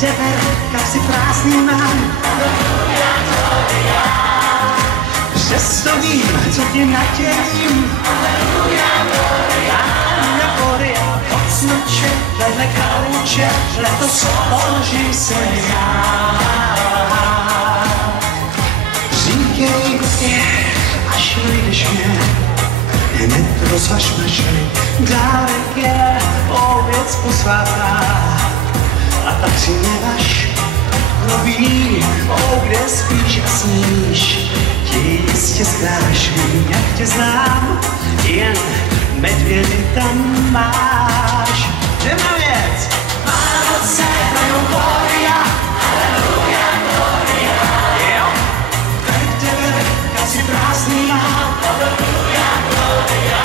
tebe, kapsy prázdný mám. Přesto vím, co ti nadělím. Od smrče, vedle kauče, letos položím se já. Říkej, až vyjdeš mě, hned rozvaž mlčky. Dárek je ověc posvátná, a tak si nevaž. Kdo ví, kde spíš a sníš, ti jistě zkráším, jak tě znám, jen medvědy tam máš. Jdeme věc! Vánoce hrajou Gloria, Aleluja, Gloria. Jo, tak tebe, kapsy prázdný mám, Aleluja, Gloria.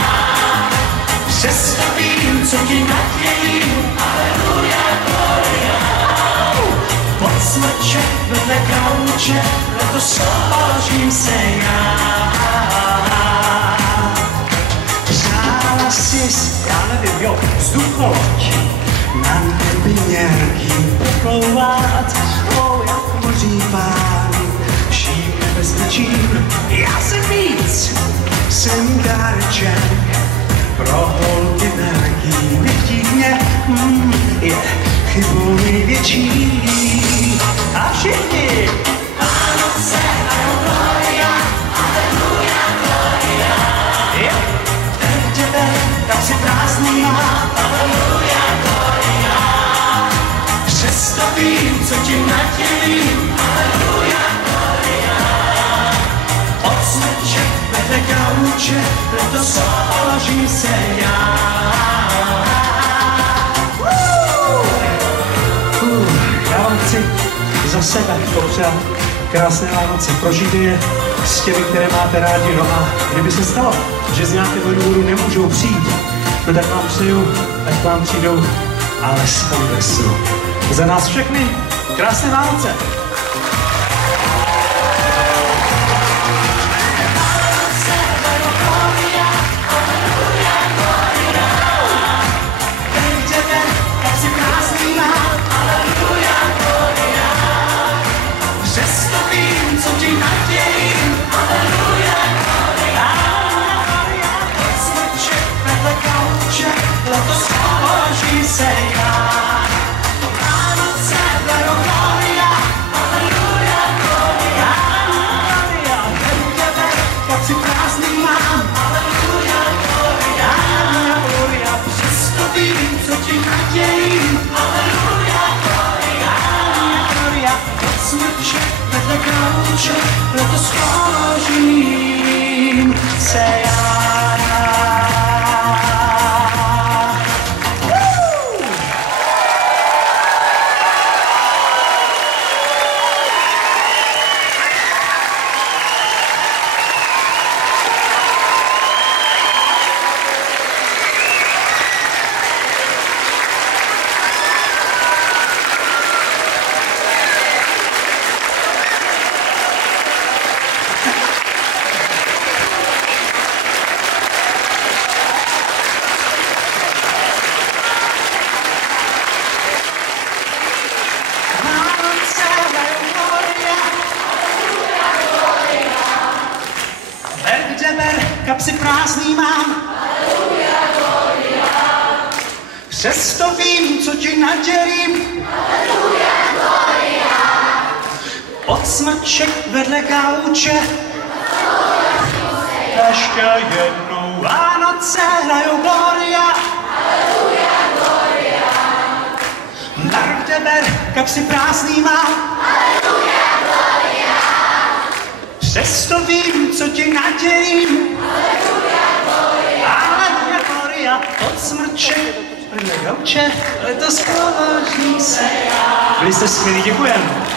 Přesto vím, co ti nadělím, Aleluja, Gloria. Pod smrče, vedle kauče, letos položím se já. Přála sis, já nevím, jo, vzducholoď, na nebi nějaký poplouvat, jak moří pán, vším nebezpečím. Já jsem víc, jsem dáreček, pro holky energií, nechtít mě, je chybou největší. A všichni! Vánoce hrajou Gloria, Aleluja, Gloria. Jo, tak tebe, kapsy prázdný mám, Aleluja, Gloria. Přesto vím, co ti nadělím, Aleluja, Gloria. Od smrče, vedle kauče, letos položím se já. Já vám chci za sebe popřát krásné Vánoce, prožijte je s těmi, které máte rádi. No a kdyby se stalo, že z nějakého důvodu nemůžou přijít, no tak vám přeju, ať vám přijdou alespoň ve snu. Za nás všechny krásné Vánoce! Letos položím se já. Vánoce hrajou Gloria, Aleluja, Gloria. Beru tebe, kapsy prázdný mám, Aleluja, Gloria. Gloria, přesto vím, co ti nadělím, Aleluja, Gloria. Gloria, od smrče, vedle kauče, letos položím se já. Kapsy prázdný mám, Aleluja, Gloria. Přesto vím, co ti nadělím, Aleluja, Gloria. Od smrček vedle kauče, ještě jednou Vánoce hrajou Gloria, Aleluja, Gloria. Dar tebe, kapsy prázdný mám, Aleluja, Gloria. Přesto vím, co ti nadělím, Aleluja, Gloria. Aleluja, Gloria. Od smrče, vedle kauče, letos položím se já. Byli jste skvělí, děkujeme.